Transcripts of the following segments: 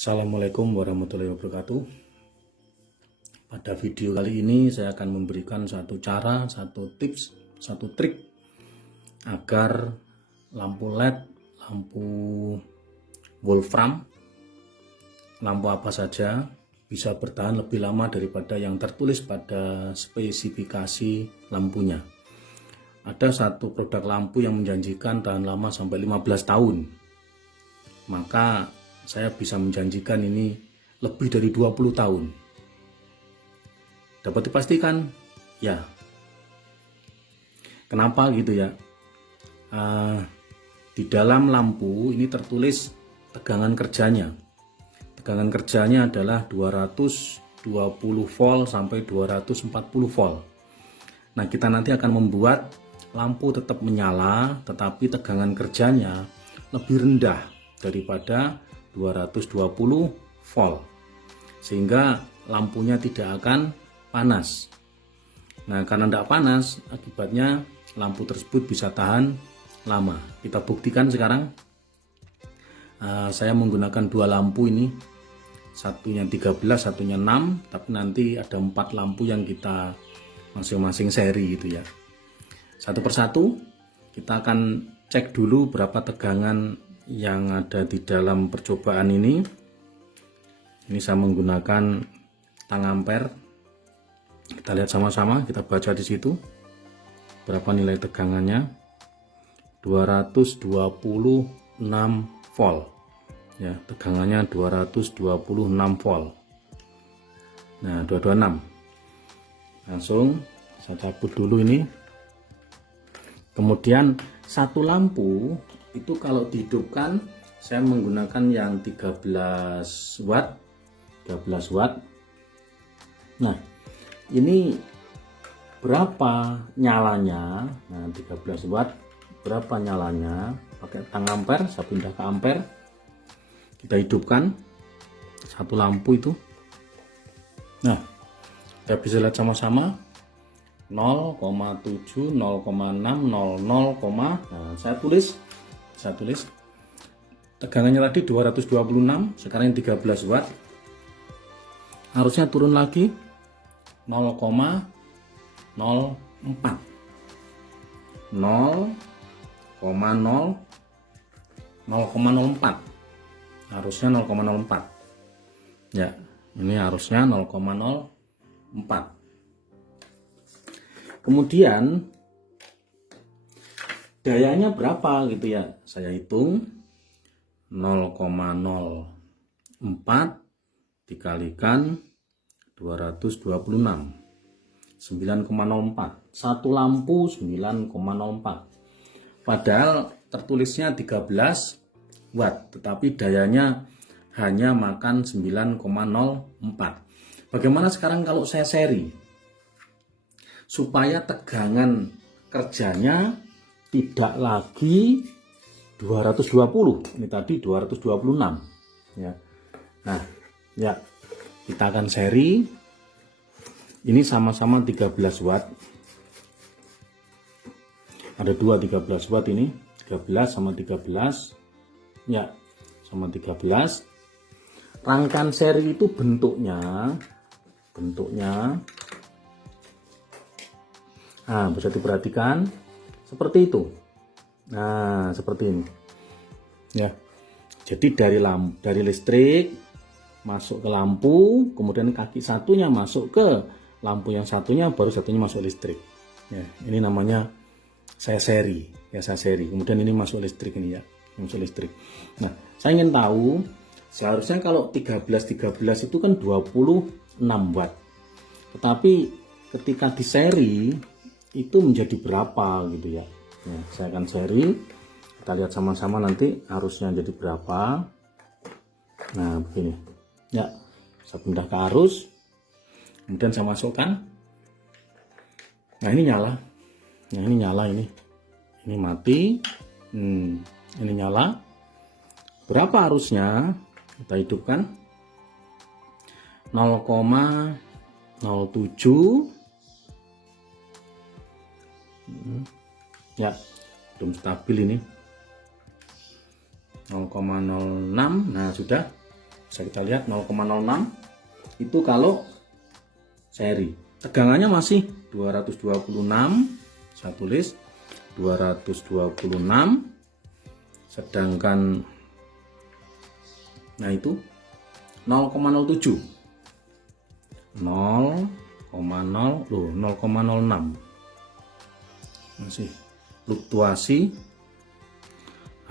Assalamualaikum warahmatullahi wabarakatuh. Pada video kali ini saya akan memberikan satu cara, satu tips, satu trik agar lampu LED, lampu wolfram, lampu apa saja bisa bertahan lebih lama daripada yang tertulis pada spesifikasi lampunya. Ada satu produk lampu yang menjanjikan tahan lama sampai 15 tahun. Maka saya bisa menjanjikan ini lebih dari 20 tahun. Dapat dipastikan? Ya. Kenapa gitu ya? Di dalam lampu ini tertulis tegangan kerjanya. Tegangan kerjanya adalah 220 volt sampai 240 volt. Nah, kita nanti akan membuat lampu tetap menyala, tetapi tegangan kerjanya lebih rendah daripada 220 volt, sehingga lampunya tidak akan panas. Nah, karena tidak panas, akibatnya lampu tersebut bisa tahan lama. Kita buktikan sekarang. Saya menggunakan dua lampu ini, satunya 13, satunya 6, tapi nanti ada 4 lampu yang kita masing-masing seri gitu ya. Satu persatu kita akan cek dulu berapa tegangan yang ada di dalam percobaan ini. Ini saya menggunakan tang ampere. Kita lihat sama-sama, kita baca di situ berapa nilai tegangannya. 226 volt. Ya, tegangannya 226 volt. Nah, 226. Langsung saya cabut dulu ini. Kemudian satu lampu itu kalau dihidupkan saya menggunakan yang 13 watt. Nah, ini berapa nyalanya? Nah, 13 watt berapa nyalanya? Pakai tang ampere, saya pindah ke ampere. Kita hidupkan satu lampu itu. Nah, kita bisa lihat sama-sama 0,7, 0,6, 00, nah, saya tulis tegangannya tadi 226, sekarang 13 watt, harusnya turun lagi 0,04, 0,04, harusnya 0,04 ya, ini harusnya 0,04. Kemudian dayanya berapa gitu ya, saya hitung 0,04 dikalikan 226, 9,04, satu lampu 9,04, padahal tertulisnya 13 watt tetapi dayanya hanya makan 9,04. Bagaimana sekarang kalau saya seri supaya tegangan kerjanya tidak lagi 220, ini tadi 226 ya. Nah, ya, kita akan seri. Ini sama-sama 13 watt. Ada dua 13 watt ini, 13 sama 13. Ya, sama 13. Rangkaian seri itu bentuknya nah, bisa diperhatikan seperti itu. Nah, seperti ini. Ya. Jadi dari listrik masuk ke lampu, kemudian kaki satunya masuk ke lampu yang satunya, baru satunya masuk listrik. Ya, ini namanya saya seri. Kemudian ini masuk listrik ini ya, masuk listrik. Nah, saya ingin tahu seharusnya kalau 13 itu kan 26 watt. Tetapi ketika di seri itu menjadi berapa gitu ya. Nah, saya akan seri, kita lihat sama-sama nanti harusnya jadi berapa. Nah, begini ya, saya pindah ke arus, kemudian saya masukkan. Nah, ini nyala. Nah, ini nyala, ini mati. Ini nyala. Berapa arusnya? Kita hidupkan 0,07. Ya, belum stabil ini. 0,06. Nah, sudah. Bisa kita lihat 0,06 itu kalau seri. Tegangannya masih 226. Saya tulis 226, sedangkan nah itu 0,07 0,06 masih fluktuasi.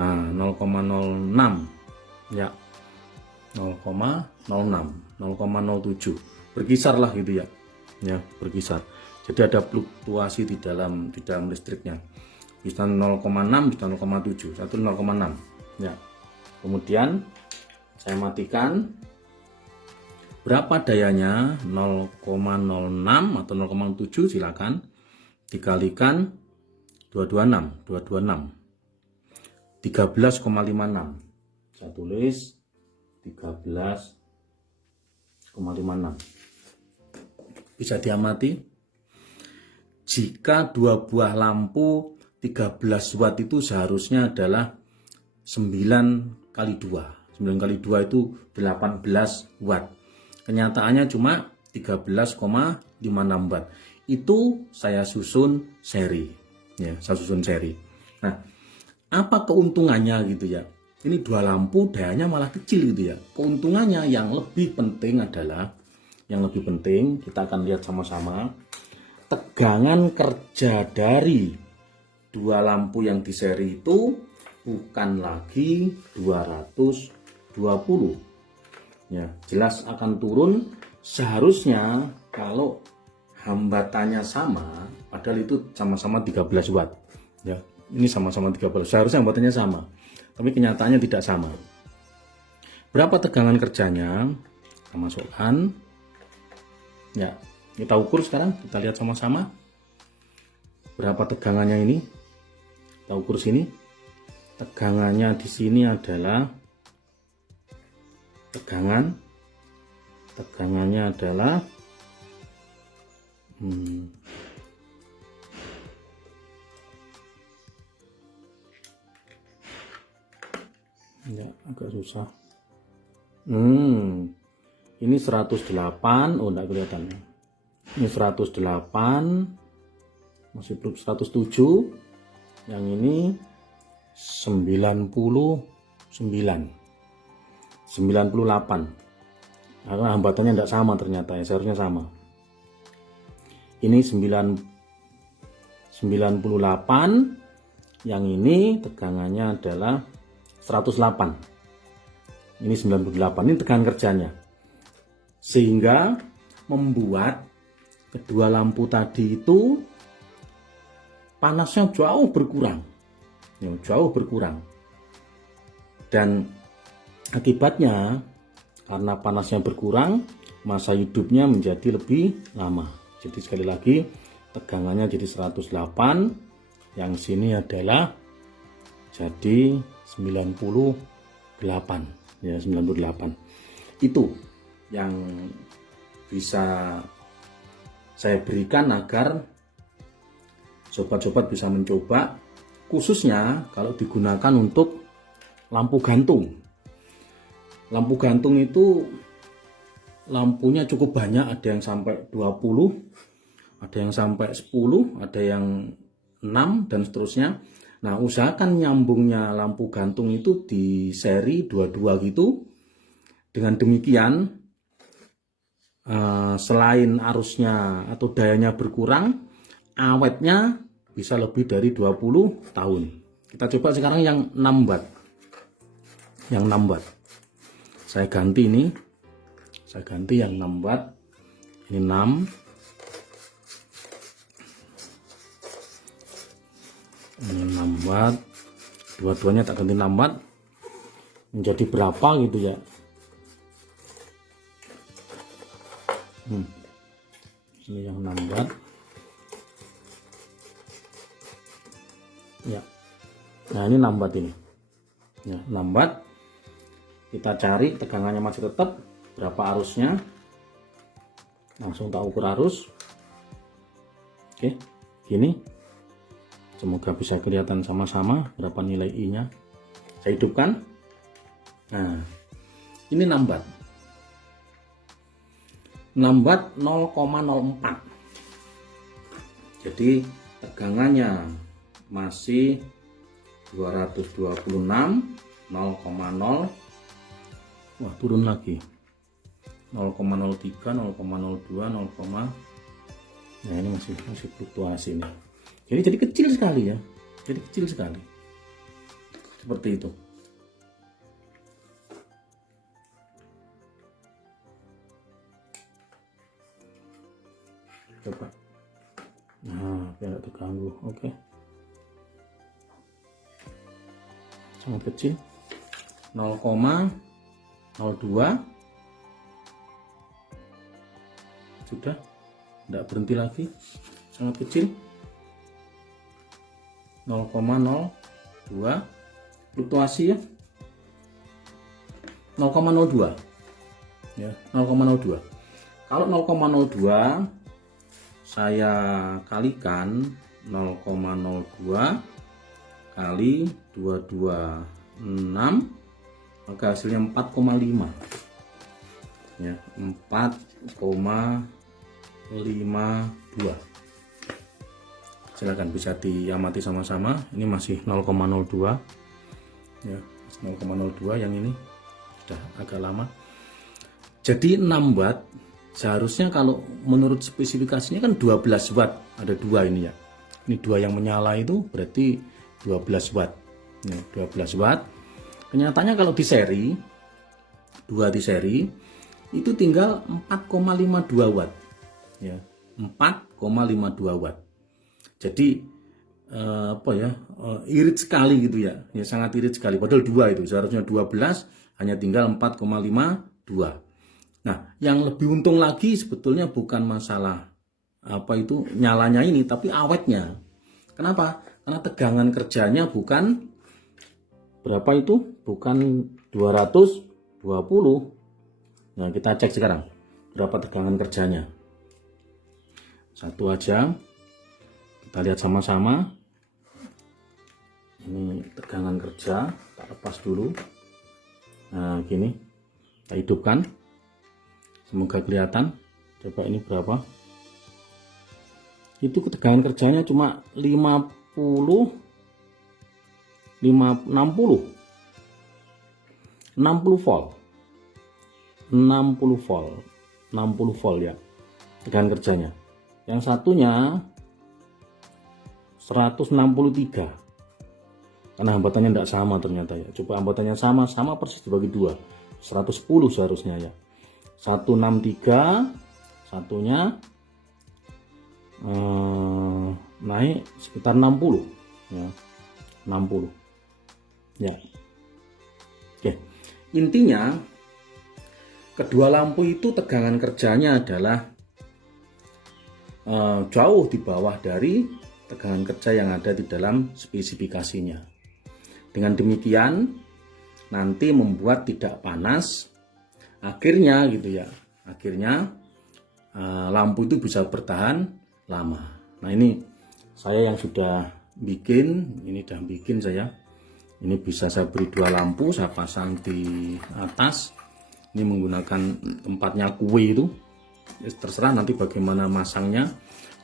Nah, 0,06 ya, 0,06 0,07 berkisar lah gitu ya berkisar. Jadi ada fluktuasi di dalam listriknya, bisa 0,6 bisa 0,7, satu 0,6 ya. Kemudian saya matikan. Berapa dayanya? 0,06 atau 0,7 silakan dikalikan 226 13,56. Saya tulis 13,56. Bisa diamati, jika dua buah lampu 13 watt itu seharusnya adalah 9 kali 2. 9 kali 2 itu 18 watt. Kenyataannya cuma 13,56 watt. Itu saya susun seri. Ya, saya susun seri. Nah, apa keuntungannya gitu ya? Ini dua lampu dayanya malah kecil gitu ya. Keuntungannya yang lebih penting adalah, kita akan lihat sama-sama. Tegangan kerja dari dua lampu yang di seri itu bukan lagi 220 ya, jelas akan turun. Seharusnya kalau hambatannya sama, padahal itu sama-sama 13 watt ya, ini sama-sama 13, seharusnya hambatannya sama, tapi kenyataannya tidak sama. Berapa tegangan kerjanya? Kita masukkan ya. Kita ukur sekarang, kita lihat sama-sama berapa tegangannya ini. Kita ukur sini. Tegangannya di sini adalah tegangannya adalah ya agak susah. Ini 108, oh enggak kelihatan. Ini 108, masih belum 107. Yang ini 98. Karena hambatannya tidak sama ternyata ya, seharusnya sama. Ini 98, yang ini tegangannya adalah 108. Ini 98, ini tegangan kerjanya. Sehingga membuat kedua lampu tadi itu panasnya jauh berkurang. Dan akibatnya karena panasnya berkurang, masa hidupnya menjadi lebih lama. Jadi sekali lagi tegangannya jadi 108, yang sini adalah jadi 98 ya, 98. Itu yang bisa saya berikan agar sobat-sobat bisa mencoba, khususnya kalau digunakan untuk lampu gantung. Lampu gantung itu lampunya cukup banyak, ada yang sampai 20, ada yang sampai 10, ada yang 6 dan seterusnya. Nah, usahakan nyambungnya lampu gantung itu di seri 22 gitu. Dengan demikian selain arusnya atau dayanya berkurang, awetnya bisa lebih dari 20 tahun. Kita coba sekarang yang 6 watt. Yang 6 watt. Saya ganti ini. Saya ganti yang 6 watt. Ini 6. Ini 6 watt. Dua-duanya tak ganti 6 watt. Menjadi berapa gitu ya. Ini yang 6 watt ya. Nah, ini 6 watt ini ya, 6 watt. Kita cari tegangannya masih tetap, berapa arusnya, langsung tak ukur arus. Oke, gini, semoga bisa kelihatan sama-sama berapa nilai I nya. Saya hidupkan. Nah, ini nambat 0,04. Jadi tegangannya masih 226, 0,0, wah turun lagi 0,03, 0,02, 0, nah ini masih fluktuasi nih. Jadi kecil sekali ya, jadi kecil sekali seperti itu. Coba, nah biar nggak terganggu. Oke, sangat kecil 0,02, sudah tidak berhenti lagi, sangat kecil 0,02, fluktuasi ya 0,02 ya, 0,02. Kalau 0,02 saya kalikan 0,02 kali 226, maka hasilnya 4,5 ya, 4,52. Silakan bisa diamati sama-sama. Ini masih 0,02 ya, 0,02 yang ini sudah agak lama. Jadi 6 watt seharusnya, kalau menurut spesifikasinya kan 12 watt, ada dua ini ya. Ini dua yang menyala itu berarti 12 watt. Nih, 12 watt. Kenyataannya kalau di seri, dua di seri itu tinggal 4,52 watt. Ya, 4,52 watt. Jadi irit sekali gitu ya. Ya sangat irit sekali. Padahal dua itu seharusnya 12, hanya tinggal 4,52. Nah, yang lebih untung lagi sebetulnya bukan masalah nyalanya ini, tapi awetnya. Kenapa? Karena tegangan kerjanya bukan berapa itu? Bukan 220. Nah, kita cek sekarang berapa tegangan kerjanya. Satu aja. Kita lihat sama-sama. Ini tegangan kerja, kita lepas dulu. Nah, gini. Kita hidupkan. Semoga kelihatan. Coba ini berapa? Itu ketegangan kerjanya cuma 60 volt. 60 volt ya tegangan kerjanya. Yang satunya 163. Karena hambatannya tidak sama ternyata ya. Coba hambatannya sama persis dibagi dua. 110 seharusnya ya. 163, satunya naik sekitar 60 ya, 60 ya. Oke, intinya kedua lampu itu tegangan kerjanya adalah jauh di bawah dari tegangan kerja yang ada di dalam spesifikasinya. Dengan demikian nanti membuat tidak panas, akhirnya gitu ya, lampu itu bisa bertahan lama. Nah, ini saya yang sudah bikin, saya ini bisa saya beri dua lampu, saya pasang di atas. Ini menggunakan tempatnya kue itu, terserah nanti bagaimana masangnya.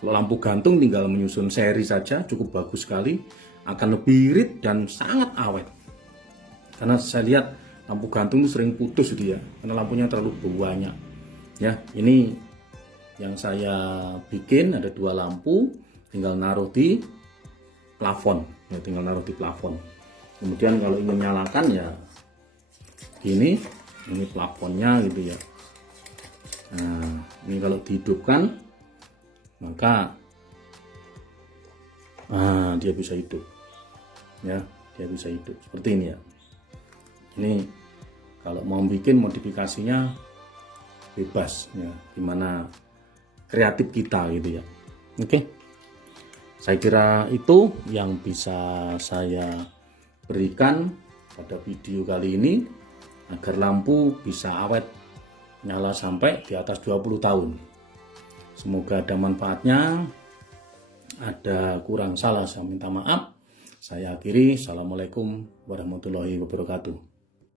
Kalau lampu gantung tinggal menyusun seri saja, cukup bagus sekali, akan lebih irit dan sangat awet. Karena saya lihat lampu gantung itu sering putus gitu ya, karena lampunya terlalu banyak. Ya, ini yang saya bikin ada dua lampu, tinggal naruh di plafon. Ya, tinggal naruh di plafon. Kemudian kalau ingin nyalakan ya gini, ini plafonnya gitu ya. Nah, ini kalau dihidupkan maka dia bisa hidup. Ya, dia bisa hidup seperti ini ya. Ini kalau mau bikin modifikasinya bebas ya, gimana kreatif kita gitu ya. Oke, saya kira itu yang bisa saya berikan pada video kali ini agar lampu bisa awet nyala sampai di atas 20 tahun. Semoga ada manfaatnya. Ada kurang salah saya minta maaf. Saya akhiri. Assalamualaikum warahmatullahi wabarakatuh.